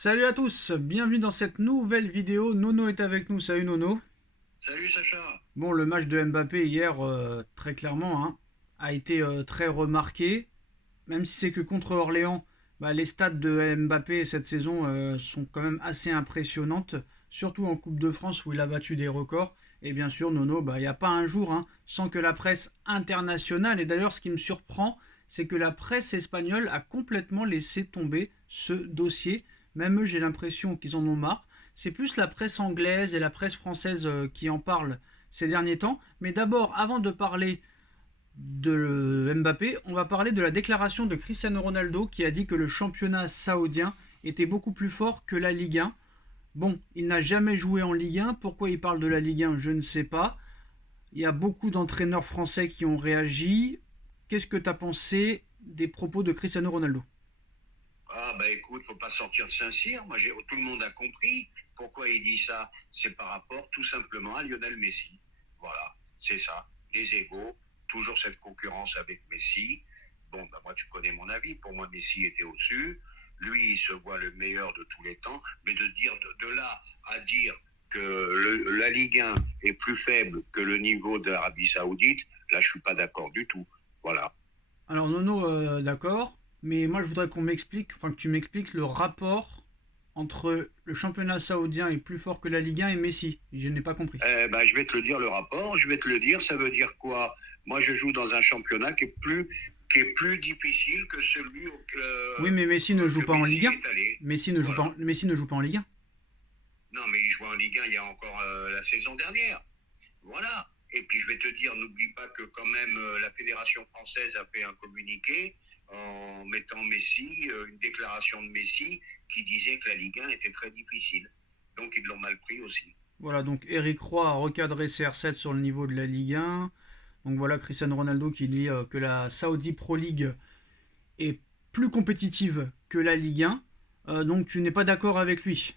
Salut à tous, bienvenue dans cette nouvelle vidéo. Nono est avec nous, salut Nono. Salut Sacha. Bon, le match de Mbappé hier, très clairement, a été très remarqué. Même si c'est que contre Orléans, les stats de Mbappé cette saison sont quand même assez impressionnantes. Surtout en Coupe de France où il a battu des records. Et bien sûr, Nono, il n'y a pas un jour sans que la presse internationale, et d'ailleurs ce qui me surprend, c'est que la presse espagnole a complètement laissé tomber ce dossier. Même eux, j'ai l'impression qu'ils en ont marre. C'est plus la presse anglaise et la presse française qui en parlent ces derniers temps. Mais d'abord, avant de parler de Mbappé, on va parler de la déclaration de Cristiano Ronaldo qui a dit que le championnat saoudien était beaucoup plus fort que la Ligue 1. Bon, il n'a jamais joué en Ligue 1. Pourquoi il parle de la Ligue 1, je ne sais pas. Il y a beaucoup d'entraîneurs français qui ont réagi. Qu'est-ce que tu as pensé des propos de Cristiano Ronaldo? Ah bah écoute, faut pas sortir de Saint-Cyr. Tout le monde a compris pourquoi il dit ça. C'est par rapport tout simplement à Lionel Messi. Voilà, c'est ça. Les égaux, toujours cette concurrence avec Messi. Bon, bah moi tu connais mon avis. Pour moi, Messi était au-dessus. Lui, il se voit le meilleur de tous les temps. Mais de dire de là à dire que la Ligue 1 est plus faible que le niveau de l'Arabie Saoudite, là je suis pas d'accord du tout. Voilà. Alors Nono, d'accord, mais moi je voudrais qu'on m'explique, enfin que tu m'expliques le rapport entre le championnat saoudien est plus fort que la Ligue 1 et Messi. Je n'ai pas compris. Je vais te le dire le rapport, je vais te le dire, ça veut dire quoi? Moi, je joue dans un championnat qui est plus difficile que celui Oui, mais Messi ne joue que pas en Messi Ligue 1. est allé. Messi ne joue pas Voilà. en, Messi ne joue pas en Ligue 1. Non, mais il jouait en Ligue 1 il y a encore la saison dernière. Voilà. Et puis je vais te dire, n'oublie pas que quand même la Fédération française a fait un communiqué en mettant Messi, une déclaration de Messi qui disait que la Ligue 1 était très difficile. Donc ils l'ont mal pris aussi. Voilà, donc Eric Roy a recadré CR7 sur le niveau de la Ligue 1. Donc voilà, Cristiano Ronaldo qui dit que la Saudi Pro League est plus compétitive que la Ligue 1. Donc tu n'es pas d'accord avec lui.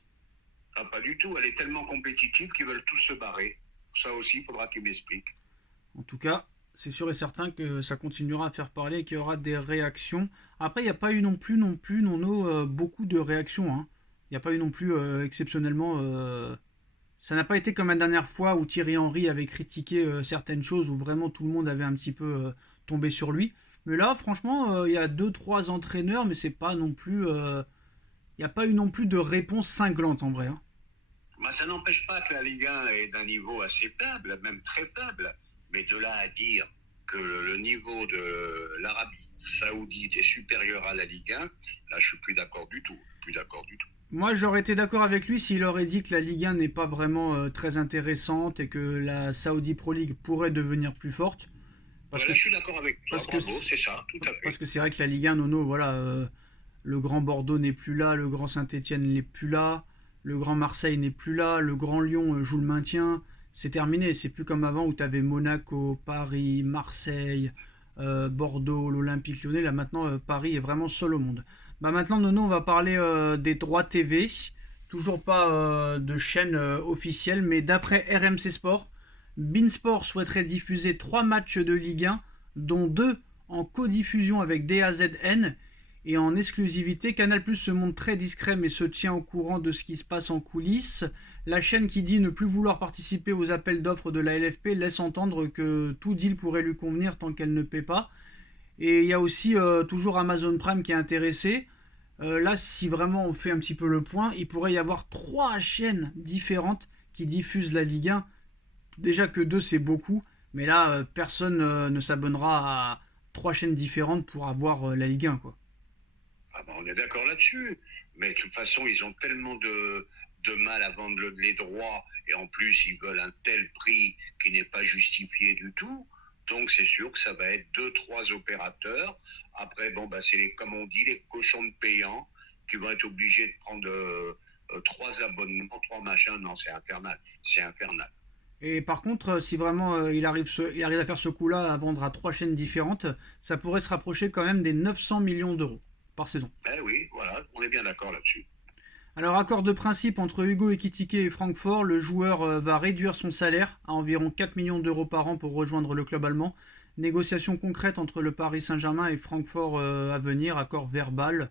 Ah, pas du tout, elle est tellement compétitive qu'ils veulent tous se barrer. Ça aussi, il faudra qu'ils m'expliquent. En tout cas, c'est sûr et certain que ça continuera à faire parler et qu'il y aura des réactions. Après, il n'y a pas eu non plus, Nono, beaucoup de réactions, hein. Il n'y a pas eu non plus exceptionnellement. Ça n'a pas été comme la dernière fois où Thierry Henry avait critiqué certaines choses où vraiment tout le monde avait un petit peu tombé sur lui. Mais là, franchement, il y a deux, trois entraîneurs, mais c'est pas non plus. Il n'y a pas eu non plus de réponse cinglante en vrai, hein. Bah, ça n'empêche pas que la Ligue 1 est d'un niveau assez faible, même très faible. Mais de là à dire que le niveau de l'Arabie Saoudite est supérieur à la Ligue 1, là, je suis plus d'accord du tout. Plus d'accord du tout. Moi, j'aurais été d'accord avec lui s'il aurait dit que la Ligue 1 n'est pas vraiment très intéressante et que la Saudi Pro League pourrait devenir plus forte. Parce que Là, je suis d'accord avec toi. parce que Bravo, c'est ça, tout à parce fait. que c'est vrai que la Ligue 1, Nono, voilà, le grand Bordeaux n'est plus là, le grand Saint-Étienne n'est plus là, le grand Marseille n'est plus là, le grand Lyon joue le maintien. C'est terminé. C'est plus comme avant où tu avais Monaco, Paris, Marseille, Bordeaux, l'Olympique Lyonnais. Là maintenant, Paris est vraiment seul au monde. Maintenant, Nono, on va parler des droits TV. Toujours pas de chaîne officielle, mais d'après RMC Sport, Beansport souhaiterait diffuser 3 matchs de Ligue 1, dont 2 en codiffusion avec DAZN. Et en exclusivité, Canal Plus se montre très discret mais se tient au courant de ce qui se passe en coulisses. La chaîne qui dit ne plus vouloir participer aux appels d'offres de la LFP laisse entendre que tout deal pourrait lui convenir tant qu'elle ne paie pas. Et il y a aussi toujours Amazon Prime qui est intéressé. Là, si vraiment on fait un petit peu le point, il pourrait y avoir 3 chaînes différentes qui diffusent la Ligue 1. Déjà que 2 c'est beaucoup, mais là, personne ne s'abonnera à 3 chaînes différentes pour avoir la Ligue 1, quoi. Ah ben, on est d'accord là-dessus. Mais de toute façon, ils ont tellement de mal à vendre les droits et en plus, ils veulent un tel prix qui n'est pas justifié du tout. Donc, c'est sûr que ça va être deux, trois opérateurs. Après, bon, bah, c'est comme on dit, les cochons de payants qui vont être obligés de prendre trois abonnements, trois machins. Non, c'est infernal. C'est infernal. Et par contre, si vraiment il arrive à faire ce coup-là, à vendre à 3 chaînes différentes, ça pourrait se rapprocher quand même des 900 millions d'euros par saison. Eh oui, voilà, on est bien d'accord là-dessus. Alors, accord de principe entre Hugo Ekitike et Francfort, le joueur va réduire son salaire à environ 4 millions d'euros par an pour rejoindre le club allemand. Négociation concrète entre le Paris Saint-Germain et Francfort à venir, accord verbal.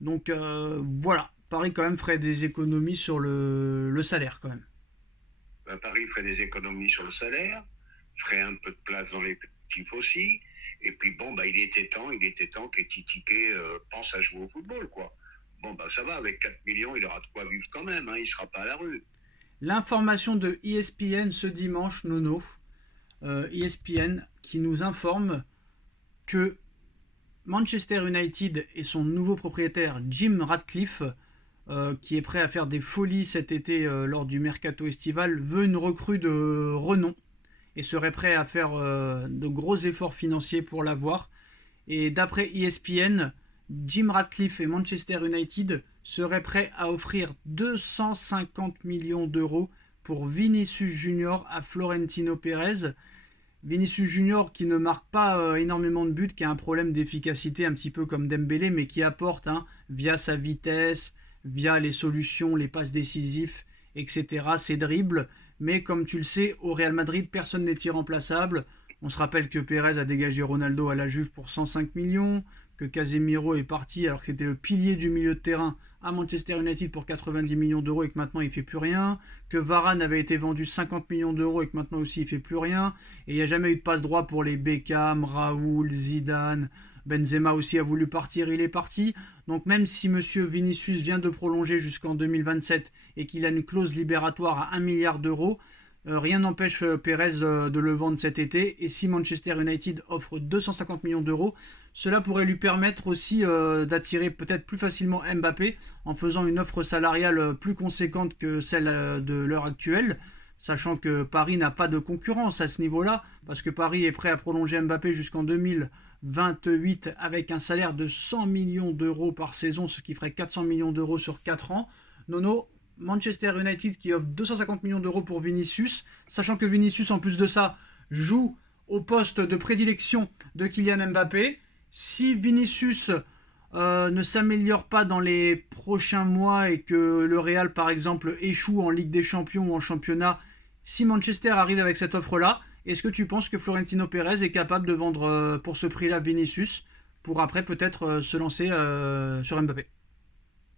Donc voilà, Paris quand même ferait des économies sur le salaire quand même. Ben, Paris ferait des économies sur le salaire, ferait un peu de place dans l'effectif aussi. Et puis bon, bah, il était temps qu'Etitike pense à jouer au football, quoi. Bon, bah ça va, avec 4 millions, il aura de quoi vivre quand même, hein, il ne sera pas à la rue. L'information de ESPN ce dimanche, Nono, ESPN qui nous informe que Manchester United et son nouveau propriétaire Jim Ratcliffe, qui est prêt à faire des folies cet été lors du mercato estival, veut une recrue de renom et serait prêt à faire de gros efforts financiers pour l'avoir. Et d'après ESPN, Jim Ratcliffe et Manchester United seraient prêts à offrir 250 millions d'euros pour Vinicius Junior à Florentino Pérez. Vinicius Junior qui ne marque pas énormément de buts, qui a un problème d'efficacité un petit peu comme Dembélé, mais qui apporte via sa vitesse, via les solutions, les passes décisives, etc., ses dribbles. Mais comme tu le sais, au Real Madrid, personne n'est irremplaçable. On se rappelle que Pérez a dégagé Ronaldo à la Juve pour 105 millions, que Casemiro est parti alors que c'était le pilier du milieu de terrain à Manchester United pour 90 millions d'euros et que maintenant il fait plus rien, que Varane avait été vendu 50 millions d'euros et que maintenant aussi il fait plus rien, et il n'y a jamais eu de passe droit pour les Beckham, Raoul, Zidane, Benzema aussi a voulu partir, il est parti. Donc même si monsieur Vinicius vient de prolonger jusqu'en 2027 et qu'il a une clause libératoire à 1 milliard d'euros, rien n'empêche Pérez de le vendre cet été. Et si Manchester United offre 250 millions d'euros, cela pourrait lui permettre aussi d'attirer peut-être plus facilement Mbappé en faisant une offre salariale plus conséquente que celle de l'heure actuelle, sachant que Paris n'a pas de concurrence à ce niveau-là, parce que Paris est prêt à prolonger Mbappé jusqu'en 2028 avec un salaire de 100 millions d'euros par saison, ce qui ferait 400 millions d'euros sur 4 ans. Nono, Manchester United qui offre 250 millions d'euros pour Vinicius, sachant que Vinicius en plus de ça joue au poste de prédilection de Kylian Mbappé. Si Vinicius ne s'améliore pas dans les prochains mois et que le Real par exemple échoue en Ligue des Champions ou en championnat, si Manchester arrive avec cette offre-là, est-ce que tu penses que Florentino Pérez est capable de vendre pour ce prix-là Vinicius pour après peut-être se lancer sur Mbappé?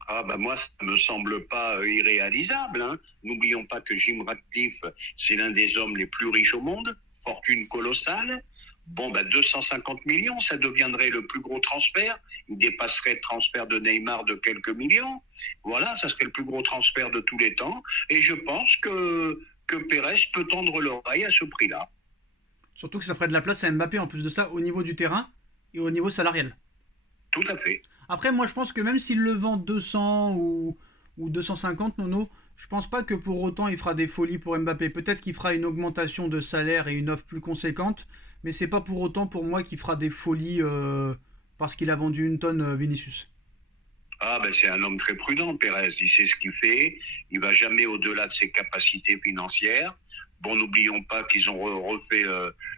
Ah bah moi, ça me semble pas irréalisable, hein. N'oublions pas que Jim Ratcliffe, c'est l'un des hommes les plus riches au monde, fortune colossale. Bon, bah 250 millions, ça deviendrait le plus gros transfert. Il dépasserait le transfert de Neymar de quelques millions. Voilà, ça serait le plus gros transfert de tous les temps. Et je pense que Pérez peut tendre l'oreille à ce prix-là. Surtout que ça ferait de la place à Mbappé en plus de ça au niveau du terrain et au niveau salarial. Tout à fait. Après, moi, je pense que même s'il le vend 200 ou 250, Nono, je pense pas que pour autant il fera des folies pour Mbappé. Peut-être qu'il fera une augmentation de salaire et une offre plus conséquente, mais c'est pas pour autant pour moi qu'il fera des folies parce qu'il a vendu une tonne Vinicius. Ah ben c'est un homme très prudent, Pérez. Il sait ce qu'il fait. Il va jamais au-delà de ses capacités financières. Bon, n'oublions pas qu'ils ont refait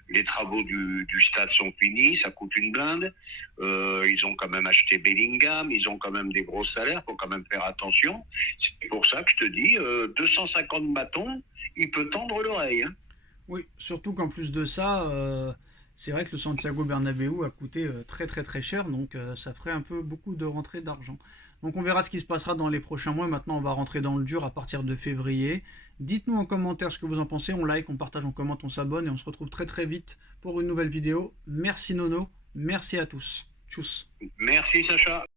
les travaux du stade sont finis, ça coûte une blinde. Ils ont quand même acheté Bellingham, ils ont quand même des gros salaires, faut quand même faire attention. C'est pour ça que je te dis, 250 bâtons, il peut tendre l'oreille, hein. Oui, surtout qu'en plus de ça, c'est vrai que le Santiago Bernabéu a coûté très très très cher, donc ça ferait un peu beaucoup de rentrées d'argent. Donc on verra ce qui se passera dans les prochains mois. Maintenant, on va rentrer dans le dur à partir de février. Dites-nous en commentaire ce que vous en pensez. On like, on partage, on commente, on s'abonne et on se retrouve très très vite pour une nouvelle vidéo. Merci Nono, merci à tous. Tchuss. Merci Sacha.